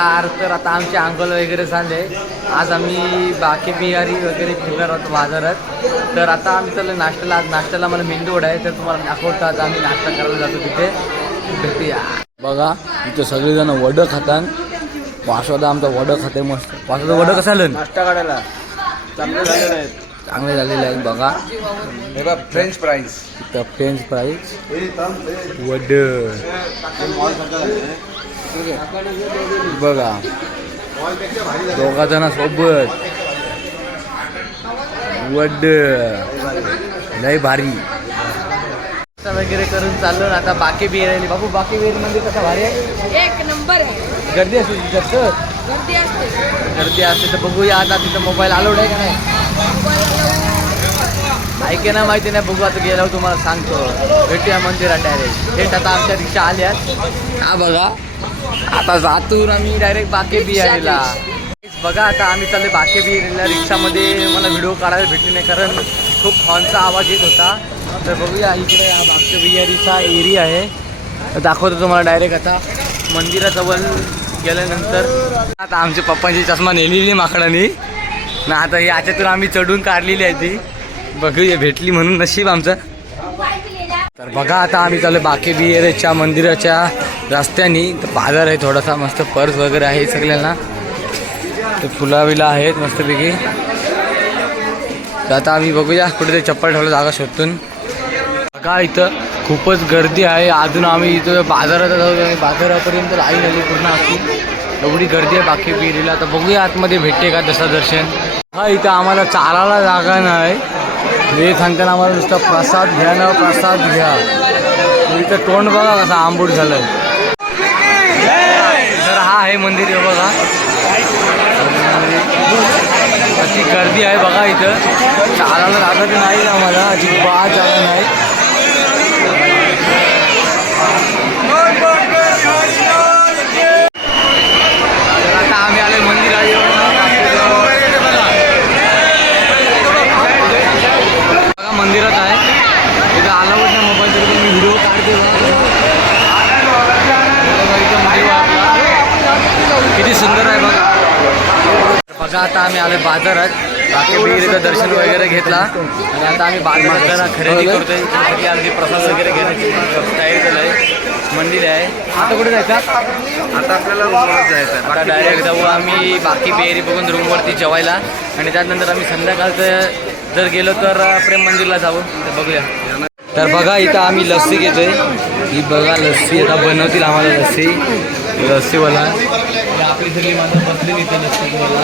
नमस्कार. तर आता आमचे अंघोळ वगैरे झाले. आज आम्ही बाकी बिहारी वगैरे फिरणार आहोत बाजारात. तर आता आम्ही चाललो नाश्त्याला. आज नाश्त्याला मला मेंदूवडा आहे, तर तुम्हाला दाखवतो. आता आम्ही नाश्ता करायला जातो तिथे. भेटूया. बघा इथं सगळेजण वडं खातात. वासवादा आमचा वडं खाते मस्त. वासवादा वडं कसं आलं नाश्ता काढायला चांगले झालेले आहेत. चांगले झालेले आहेत. बघा हे बघ फ्रेंच फ्राईज. इथं फ्रेंच फ्राईज वडं बघा दोघा जणांसोबत वड लय भारी वगैरे करून चाललो. आता बाकी बिहारी बाबू बाकी बिहारी मध्ये कसं भारी आहे. एक नंबर आहे. गर्दी असते तिथं तर गर्दी असते. तर बघूया आता तिथं मोबाईल अलाउड आहे का नाही ऐके ना माहिती नाही. बघू आता गेल्यावर तुम्हाला सांगतो. भेटूया मंदिरात डायरेक्ट. थेट आता आमच्या रिक्षा आल्यात. हा बघा आता जातून आम्ही डायरेक्ट बाके बिहारीला. बघा आता आम्ही चालले बाके बिहारीला रिक्षामध्ये. मला व्हिडिओ काढायला भेटली नाही कारण खूप हॉर्नचा आवाज येत होता. तर बघूया इकडे हा बाके बिहारीचा एरिया आहे. दाखवतो तुम्हाला डायरेक्ट आता मंदिराजवळ गेल्यानंतर. आता आमच्या पप्पांची चष्मा नेलेली माकडाने ना. आता याच्यातून आम्ही चढून काढलेली आहे ती. बघूया भेटली म्हणून नशीब आमचं. तर बघा आता आम्ही चालू बाके बिहारीच्या मंदिराच्या रस्त्याने. तर बाजार आहे थोडासा मस्त. पर्स वगैरे आहे सगळ्यांना. तर फुलाविला आहेत मस्तपैकी. तर आता आम्ही बघूया कुठेतरी चप्पल ठेवलं जागा शोधून. बघा इथं खूपच गर्दी आहे. अजून आम्ही इथं बाजारात जाऊ. बाजारापर्यंत लाईन आली पूर्ण असती. एवढी गर्दी आहे बाके बिहारीला. तर बघूया आतमध्ये भेटते का तसं दर्शन. हा इथं आम्हाला चालायला जागा नाही. हे सांगताना आम्हाला नुसतं प्रसाद घ्या ना प्रसाद घ्या. इथं तोंड बघा कसं आंबूट झालं. तर हा आहे मंदिर हे बघा. अशी गर्दी आहे बघा इथं. चालायला लागत नाही आम्हाला अजिबात जागा नाही. आता आम्ही आले मंदिरात. बघा मंदिरात आहे. इथं आलावत नाही मोबाईल तरी मी व्हिडिओ काढते. किती सुंदर आहे बघा. बघा आता आम्ही आलो बाजारात. बाकी बिहारीचं दर्शन वगैरे घेतला आणि आता आम्ही बाजारात जरा खरेदी करतोय. सगळी आमची प्रसाद वगैरे घेण्याची तयारी केलं आहे. मंदिर आहे. आता कुठे जायचं. आता आपल्याला रूमवरच जायचं. आता डायरेक्ट जाऊ आम्ही बाकी बिहारी बघून रूमवरती जेवायला. आणि त्यानंतर आम्ही संध्याकाळचं जर गेलो तर प्रेम मंदिरला जाऊ. तर बघूया. तर बघा इथं आम्ही लस्सी घेतोय. ही बघा लस्सी आता बनवतील आम्हाला लस्सी. लस्सीवाला आपली सगळी माणसं बसली इथे लस्सीवाला.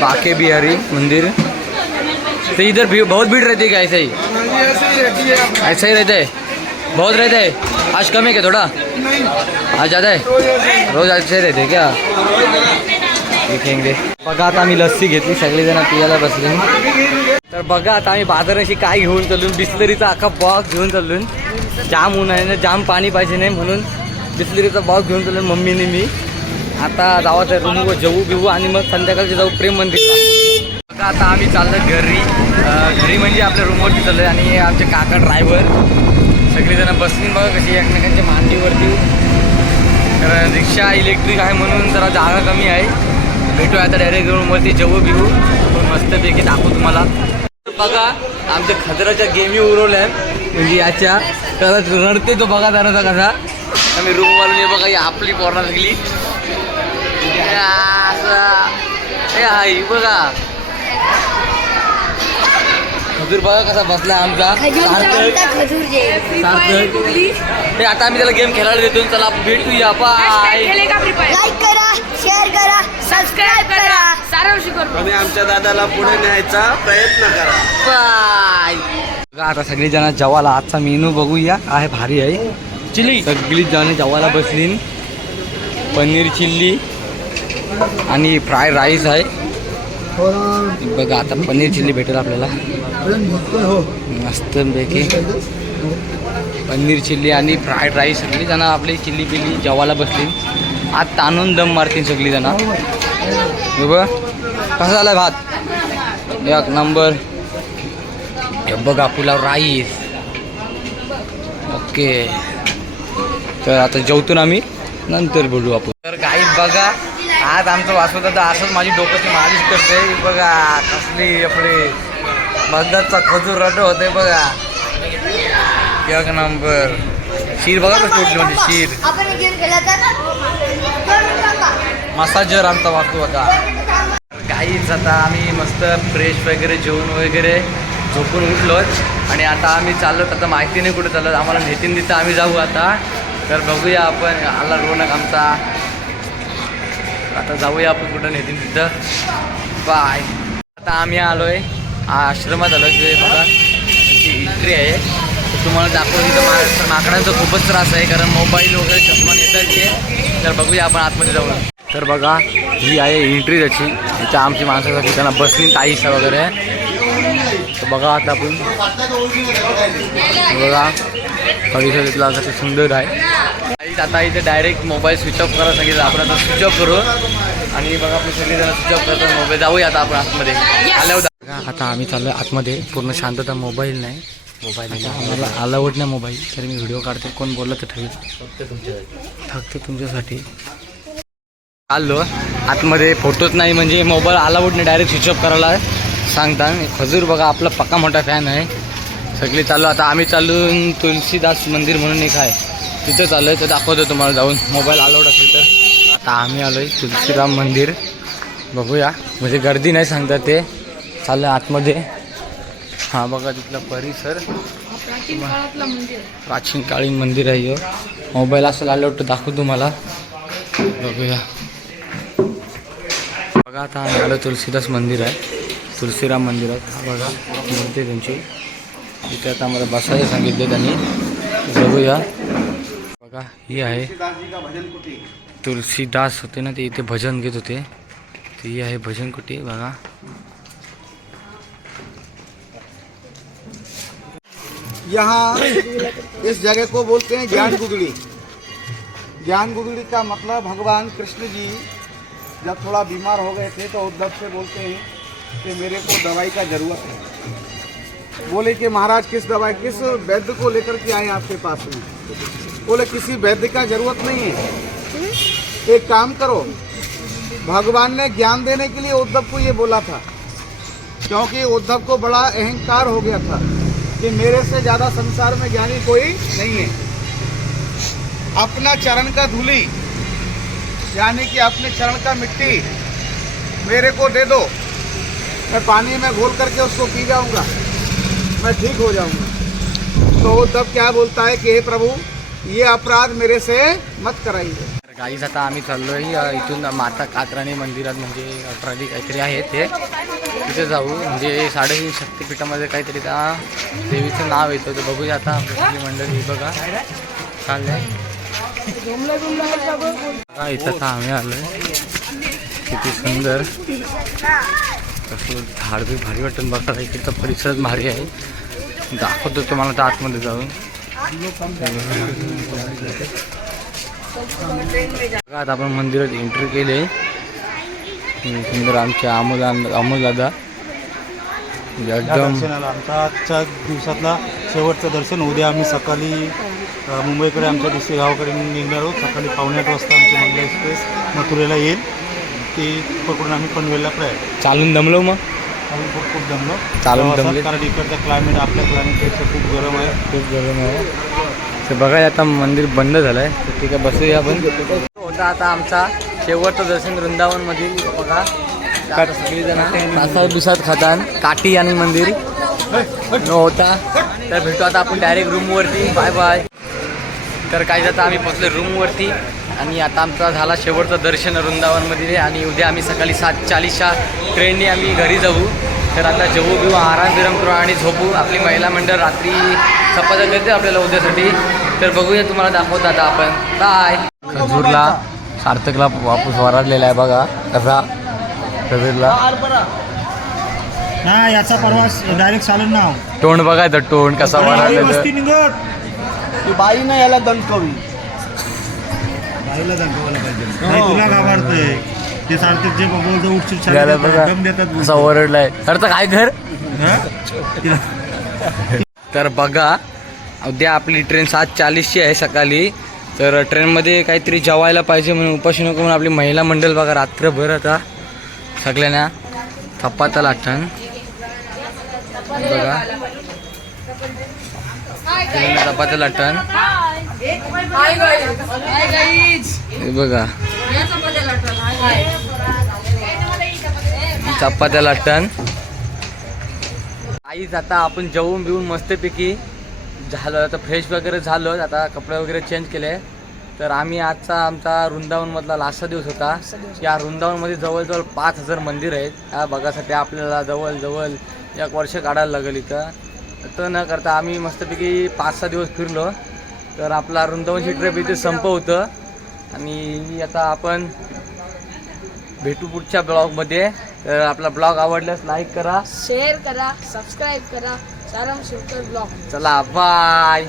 बाके बिहारी मंदिर. तो इधर भी बहुत भीड़ रहती है क्या. ऐसा ही रहता है. बहुत रहता है. आज कम है क्या थोड़ा. आज ज़्यादा है. रोज ऐसे रहते हैं क्या. देखेंगे. बघा आता आम्ही लस्सी घेतली. सगळेजण पियाला बसले. तर बघा आता आम्ही बाजाराशी काय घेऊन चाललो. बिस्लरीचा अख्खा बॉक्स घेऊन चाललो. जाम ऊन आहे ना. जाम पाणी पाहिजे नाही म्हणून बिस्लरीचा बॉक्स घेऊन चाललो मम्मीने मी. आता जावं तर रूमवर जेवू बिवू आणि मग संध्याकाळचे जाऊ प्रेम मंदिरला. बघा आता आम्ही चाललो घरी. घरी म्हणजे आपल्या रूमवरती चाललो आहे. आणि आमचे काका ड्रायव्हर सगळेजण बसतील बघा कशी एकमेकांच्या मांडीवरती. तर रिक्षा इलेक्ट्रिक आहे म्हणून जरा जागा कमी आहे. भेटूया आता डायरेक्ट रूमवरती जेवू बिवू मस्तपैकी दाखवू तुम्हाला. बघा आमच्या खतराच्या गेमी उरवल्या आहेत. म्हणजे याच्या खरंच रडते तो बघा जराचा कसा. आम्ही रूमवाले बघा ही आपली पोरणा लागली आई बघा. खजूर बघा कसा बसला आमचा. ते आता आम्ही त्याला गेम खेळायला देतो. चला भेटूया. बाय. लाईक करा, शेअर करा, सबस्क्राईब करा. आणि आमच्या दादाला पुढे न्यायचा प्रयत्न करा. बाय. बघा आता सगळी जण जेवायला. आजचा मेनू बघूया. आहे भारी आहे. चिल्ली सगळी जण जेवायला बसली. पनीर चिल्ली आणि फ्राय राईस आहे. बघा आता पनीर चिल्ली भेटेल आपल्याला मस्तपैकी. पनीर चिल्ली आणि फ्राईड राईस. सगळी जण आपली चिल्ली पिल्ली जेवायला बसली. आज ताणून दम मारतील सगळी जण. बघा कसा झाला भात. एक नंबर. हे बघा पुलाव राईस. ओके. तर आता जेवतो आम्ही. नंतर बोलू आपण. तर काही बघा आज आमचं वासू दादा असंच माझी डोक्याची मालिश करते. बघा कसली आपली मगदाचा खजूर रड होते बघा. एक नंबर शीर बघा कसं उठली म्हणजे शीर. आपण एक गेम केला तर मसाजर आमचा वासू होता. काहीच आता आम्ही मस्त फ्रेश वगैरे जेवून वगैरे झोपून उठलोच आणि आता आम्ही चाललोत. आता माहिती नाही कुठे चाललो, आम्हाला नेतीन तिथं आम्ही जाऊ आता. तर बघूया आपण आला रोनक आमचा. आता जाऊया आपण कुठं नेतीन तिथं. बाय. आता आम्ही आलोय आश्रमात आलो. जे बघा त्याची एंट्री आहे तर तुम्हाला दाखवून. तिथं माकडांचा खूपच त्रास आहे कारण मोबाईल वगैरे चष्मा नेतात ते. तर बघूया आपण आतमध्ये जाऊन. तर बघा ही आहे एंट्री त्याची. इथं आमची माणसासाठी त्यांना बसली ताईसा वगैरे. तर बघा आता आपण बघा परिसर इथला कसं सुंदर आहे. आता इथे डायरेक्ट मोबाईल स्विच ऑफ करायला सांगितलं. आपण आता स्विच ऑफ करू आणि बघा आपण सगळेजण स्विच ऑफ करतो मोबाईल. जाऊया आता आपण आतमध्ये आल्यावर. आता आम्ही चाललो आतमध्ये. पूर्ण शांतता. मोबाईल नाही. आम्हाला अलाउड नाही मोबाईल. तरी मी व्हिडिओ काढते. कोण बोललं तर ठेवी फक्त तुमच्यासाठी आलो आतमध्ये. फोटोच नाही म्हणजे मोबाईल अलाउड नाही. डायरेक्ट स्विच ऑफ करायला सांगता. खजूर बघा आपला पक्का मोठा फॅन आहे. सगळे चालू. आता आम्ही चालून तुलसीदास मंदिर म्हणून एक आहे तिथं चालू आहे. तर दाखवतो तुम्हाला जाऊन मोबाईल अलाउड असेल तर. आता आम्ही आलो आहे तुलसीराम मंदिर. बघूया म्हणजे गर्दी नाही सांगतात ते. चाललं आतमध्ये. हां बघा तिथला परिसर प्राचीन कालीन मंदिर आहे. मोबाईल असेल अलाउड तर दाखवतो तुम्हाला. बघूया बघा आता आम्ही आलो तुलसीदास मंदिर आहे. तुलसीराम मंदिरात. हा बघा मूर्ती त्यांची. इथे आता आम्हाला बसायला सांगितले त्यांनी. बघूया बघा ही आहे तुलसीदास होते ना ते इथे भजन घेत होते. तर ही आहे भजन कुटी बघा. यहाँ इस जगह को बोलते हैं ज्ञान गुगली. ज्ञान गुगली का मतलब भगवान कृष्ण जी जब थोड़ा बीमार हो गए थे तो उद्धव से बोलते हैं कि मेरे को दवाई का ज़रूरत है. बोले कि महाराज किस दवाई किस वैद्य को लेकर के आए आपके पास में. बोले किसी वैद्य का ज़रूरत नहीं है. एक काम करो. भगवान ने ज्ञान देने के लिए उद्धव को ये बोला था क्योंकि उद्धव को बड़ा अहंकार हो गया था कि मेरे से ज़्यादा संसार में ज्ञानी कोई नहीं है. अपना चरण का धूली यानी कि अपने चरण का मिट्टी मेरे को दे दो. मैं पानी में घोल करके उसको पी जाऊंगा. मैं ठीक हो जाऊंगा. तो तब क्या बोलता है कि हे प्रभु ये अपराध मेरे से मत कराइए. गाईज आता आम्ही चाललोय इथून माता कात्राणी मंदिरात म्हणजे 18 काहीतरी आहे ते. तिथे जाऊ म्हणजे 3.5 शक्तिपीठामध्ये काहीतरी त्या देवीचं नाव येतं. तर बघूया आता आपली मंडळी बघा चाललंय. इथं आता आम्ही आलोय. किती सुंदर कसं झाड बी भारी वाटून बघा. इकडचा परिसर भारी आहे. दाखवतो तुम्हाला तर आतमध्ये जाऊन. आता आपण मंदिरात एंट्री केली. सुंदर आमचे अमोल दादा एकदम. आमचा आजच्या दिवसातला शेवटचं दर्शन. उद्या आम्ही सकाळी मुंबईकडे आमच्या दुसऱ्या गावाकडे निघणार आहोत. सकाळी 8:15 वाजता आमची मंगला एक्सप्रेस मथुरेला येईल. ती पकडून आम्ही पनवेलला प्रयाण. चालून दमलो मग. आम्ही खूप दमलो चालून दमले कारण इकडचं क्लायमेट आपल्या क्लायमेटपेक्षा खूप गरम आहे. खूप गरम आहे. तर बघा आता मंदिर बंद झालं आहे. तर ठीक आहे बसूया आपण. होता आता आमचा शेवटचं दर्शन वृंदावनमधील. बघा सगळीजण प्रसाद बिसाद खातान. काठी आणि मंदिर न होता. तर भेटू आता आपण डायरेक्ट रूमवरती. Bye bye. तर काय जाता आम्ही पोचलो रूमवरती आणि आता आमचा झाला शेवटचं दर्शन वृंदावनमध्ये. आणि उद्या आम्ही सकाळी 7:40च्या ट्रेनने आम्ही घरी जाऊ. तर आता जेवू बिवू आराम बिराम करू आणि झोपू. आपली महिला मंडळ रात्री चपात्या करते आपल्याला उद्यासाठी. तर बघूया तुम्हाला दाखवतो आता आपण. बाय. खजूरला सार्थकला वापस वराडलेला आहे बघा कसा. खजूरला नाही याचा प्रवास डायरेक्ट चालून ना. तोंड बघायचं तोंड कसा वराडलेलं. ती बाई ना याला दणकवी. बाईला दाखवायला पाहिजे. नाही तुला घाबरतंय ते सार्थक जे बघा उठसूट बघा दम देतात. कसा ओरडलाय. खरंच काय घर. तर बघा उद्या आपली ट्रेन 7:40ची आहे सकाळी. तर ट्रेनमध्ये काहीतरी जेवायला पाहिजे म्हणून उपाशी नको म्हणून आपली महिला मंडळ बघा रात्रभर आता सगळ्यांना चपात्या लाटण बघा चपात्या लाटण हे बघा चपात्या लाटण आईच आता आपण जेवून बिवून मस्तपैकी झालं आता फ्रेश वगैरे झालो आता कपडे वगैरे चेंज केले तर आम्ही आजचा आमचा वृंदावनमधला लास्टचा दिवस होता या वृंदावनमध्ये जवळजवळ 5000 मंदिर आहेत त्या बघासाठी आपल्याला जवळ 1 वर्ष काढायला लागेल इथं तर न करता आम्ही मस्तपैकी 5-6 दिवस फिरलो तर आपला वृंदावनची ट्रिप इथे संपवतं आणि आता आपण भेटू पुढच्या ब्लॉगमध्ये तर आपला ब्लॉग आवडल्यास लाईक करा शेअर करा सबस्क्राईब करा सारांश शिवकर ब्लॉग चला बाय